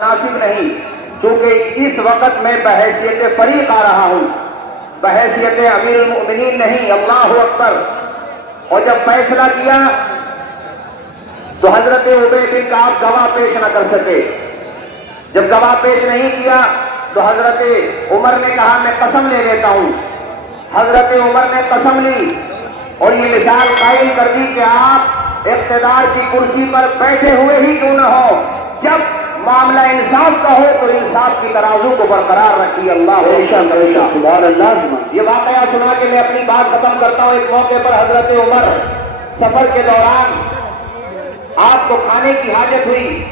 مناسب نہیں، کیونکہ اس وقت میں بحیثیت فریق آ رہا ہوں، بحیثیت امیر المؤمنین نہیں۔ اللہ اکبر۔ اور جب فیصلہ کیا تو حضرت ابی بن کعب گواہ پیش نہ کر سکے۔ جب گواہ پیش نہیں کیا تو حضرت عمر نے کہا میں قسم لے لیتا ہوں۔ حضرت عمر نے قسم لی اور یہ مثال قائم کر دی کہ آپ اقتدار کی کرسی پر بیٹھے ہوئے ہی کیوں نہ ہو، جب معاملہ انصاف کا ہو تو انصاف کی ترازو کو برقرار رکھیے۔ اللہ سبحان اللہ۔ یہ واقعہ سنا کے میں اپنی بات ختم کرتا ہوں۔ ایک موقع پر حضرت عمر سفر کے دوران آپ کو کھانے کی حاجت ہوئی،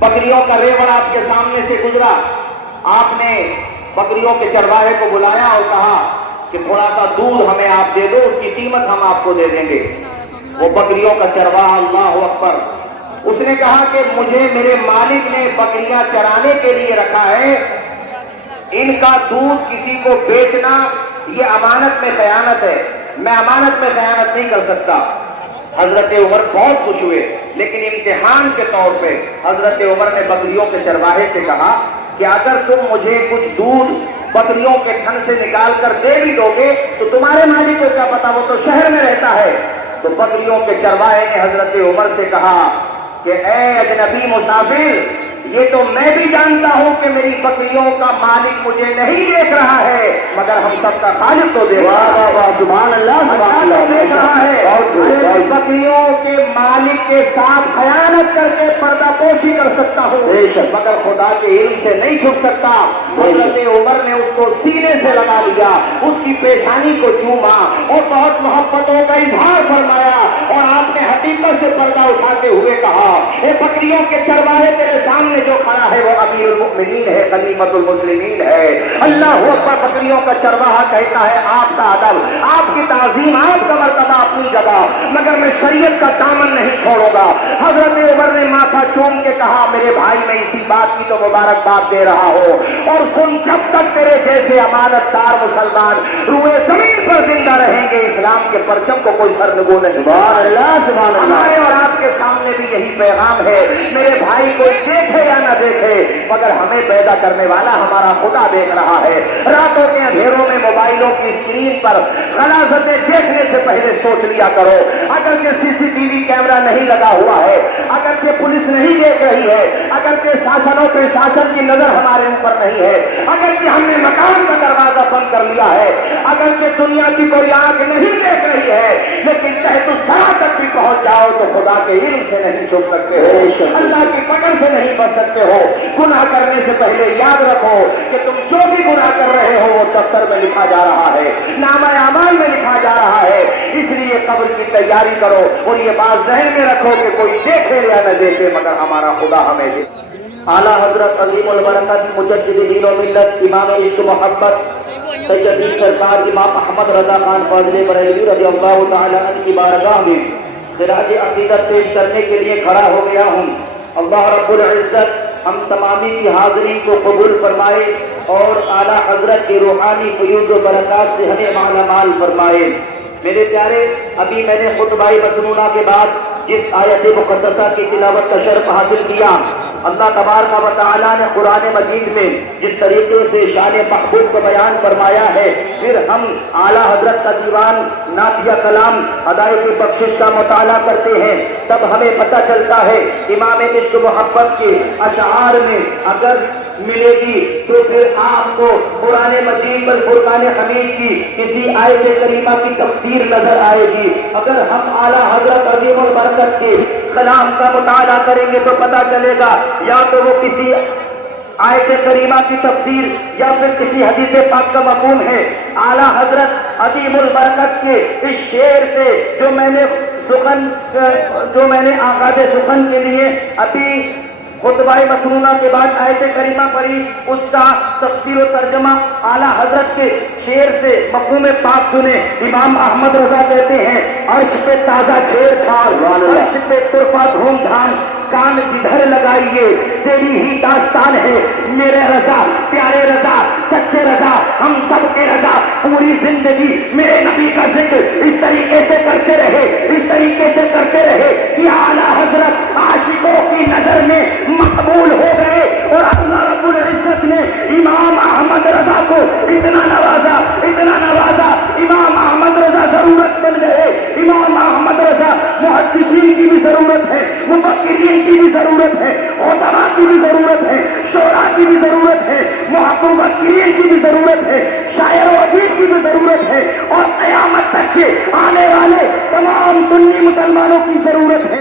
بکریوں کا ریوڑ آپ کے سامنے سے گزرا، آپ نے بکریوں کے چرواہے کو بلایا اور کہا کہ تھوڑا سا دودھ ہمیں آپ دے دو، اس کی قیمت ہم آپ کو دے دیں گے۔ وہ بکریوں کا چرواہا، اللہ اکبر، اس نے کہا کہ مجھے میرے مالک نے بکریاں چرانے کے لیے رکھا ہے، ان کا دودھ کسی کو بیچنا یہ امانت میں خیانت ہے، میں امانت میں خیانت نہیں کر سکتا۔ حضرت عمر بہت خوش ہوئے، لیکن امتحان کے طور پہ حضرت عمر نے بکریوں کے چرواہے سے کہا کہ اگر تم مجھے کچھ دودھ بکریوں کے تھن سے نکال کر دے بھی دو گے تو تمہارے مالک کو کیا پتا، وہ تو شہر میں رہتا ہے۔ تو بکریوں کے چرواہے نے حضرت عمر سے کہا کہ اے اجنبی مسافر، یہ تو میں بھی جانتا ہوں کہ میری بکریوں کا مالک مجھے نہیں دیکھ رہا ہے، مگر ہم سب کا خالق تو دیکھ رہا ہے۔ سبحان اللہ دیکھ رہا ہے۔ بکریوں کے مالک کے ساتھ خیانت کر کے پردہ پوشی کر سکتا ہوں، مگر خدا کے علم سے نہیں چھپ سکتا۔ حضرت عمر نے اس کو سینے سے لگا لیا، اس کی پیشانی کو چوما اور بہت محبتوں کا اظہار فرمایا، اور آپ نے حقیقت سے پردہ اٹھاتے ہوئے کہا اے بکریوں کے چرواہے، تیرے سامنے جو کھڑا ہے وہ امیر المؤمنین ہے، خلیفۃ المسلمین ہے۔ اللہ اکبر۔ بکریوں کا چرواہا کہتا ہے آپ کا ادب، آپ کی تعظیم، آپ کا مرتبہ اپنی جگہ، مگر میں شریعت کا دامن نہیں چھوڑوں گا۔ حضرت عمر نے ماتھا چوم کے کہا میرے بھائی، میں اسی بات کی تو مبارکباد دے رہا ہوں، اور سن، جب تک تیرے جیسے امانت دار مسلمان روئے زمین پر زندہ رہیں گے، اسلام کے پرچم کو کوئی سرنگو نہیں۔ سبحان اللہ سبحان اللہ۔ ہمارے اور آپ کے سامنے بھی یہی پیغام ہے، میرے بھائی کوئی دیکھے یا نہ دیکھے، مگر ہمیں پیدا کرنے والا ہمارا خدا دیکھ رہا ہے۔ راتوں کے اندھیروں میں موبائلوں کی اسکرین پر غلاظتیں دیکھنے سے پہلے سوچ لیا کرو، اگرچہ سی سی ٹی وی کیمرہ نہیں لگا ہوا ہے، اگرچہ پولیس نہیں دیکھ رہی ہے، اگرچہ شاسنوں پہ شاسن کی نظر ہمارے اوپر نہیں ہے، اگرچہ ہم نے مکان کا دروازہ بند کر لیا ہے، اگرچہ دنیا کی کوئی آنکھ نہیں دیکھ رہی ہے، لیکن تحت الثری تک بھی پہنچ جاؤ تو خدا کے علم سے نہیں چھپ سکتے ہو، اللہ کی پکڑ سے نہیں بچ سکتے ہو۔ گناہ کرنے سے پہلے یاد رکھو کہ تم جو بھی گناہ کر رہے ہو وہ دفتر میں لکھا جا رہا ہے، نامہ اعمال میں لکھا جا رہا ہے، اس لیے قبر کی تیاری کرو اور یہ بات ذہن میں رکھو کہ کوئی دیکھے یا نہ دیکھے مگر ہمارا خدا ہمیں دیکھے۔ اعلیٰ حضرت عظیم البرکت مجدد دین و ملت، امام عشق محبت سیدی سرکار امام احمد رضا خان فاضل بریلوی رضی اللہ تعالی عنہ کی بارگاہ میں خراج عقیدت پیش کرنے کے لیے کھڑا ہو گیا ہوں۔ اللہ رب العزت ہم تمامی کی حاضری کو قبول فرمائے اور اعلیٰ حضرت کی روحانی فیوض و برکات سے ہمیں مالا مال فرمائے۔ میرے پیارے، ابھی میں نے خطبہ مسنونہ کے بعد جس آیت مقدسہ کی تلاوت کا شرف حاصل کیا، اللہ تبارک و تعالیٰ نے قرآن مجید میں جس طریقے سے شان محبوب کو بیان فرمایا ہے، پھر ہم اعلیٰ حضرت کا دیوان نعتیہ کلام ہدایت بخشش کا مطالعہ کرتے ہیں، تب ہمیں پتہ چلتا ہے امام عشق محبت کے اشعار میں اگر ملے گی تو پھر آپ کو قرآن مجید پر فرقان حمید کی کسی آیت کریمہ کی تفسیر نظر آئے گی۔ اگر ہم اعلیٰ حضرت عظیم البرکت کے کلام کا مطالعہ کریں گے تو پتہ چلے گا یا تو وہ کسی آیت کریمہ کی تفسیر یا پھر کسی حدیث پاک کا مفہوم ہے۔ اعلیٰ حضرت عظیم البرکت کے اس شعر سے جو میں نے آغاز سخن کے لیے ابھی خطبہ مسنونہ کے بعد آیت کریمہ پڑھی، اس کا تفسیر و ترجمہ اعلیٰ حضرت کے شعر سے مفہوم پاک سنے۔ امام احمد رضا کہتے ہیں عرش پہ تازہ چھیڑ چھاڑ، عرش پہ طرفہ دھوم دھام، کان جدھر لگائیے تیری ہی داستان ہے، میرے رضا پیارے رضا سچے رضا ہم سب کے رضا، پوری زندگی میرے نبی کا ذکر اس طریقے سے کرتے رہے، اس طریقے سے کرتے رہے کہ اعلیٰ حضرت عاشقوں کی نظر میں مقبول ہو گئے، اتنا نوازا امام احمد رضا ضرورت بن گئے. امام احمد رضا محدثین کی بھی ضرورت ہے, مفکرین کی بھی ضرورت ہے, علماء کی بھی ضرورت ہے, شعراء کی بھی ضرورت ہے, مفکرین کی بھی ضرورت ہے, شاعر و ادیب کی بھی ضرورت ہے, اور قیامت تک کے آنے والے تمام سنی مسلمانوں کی ضرورت ہے.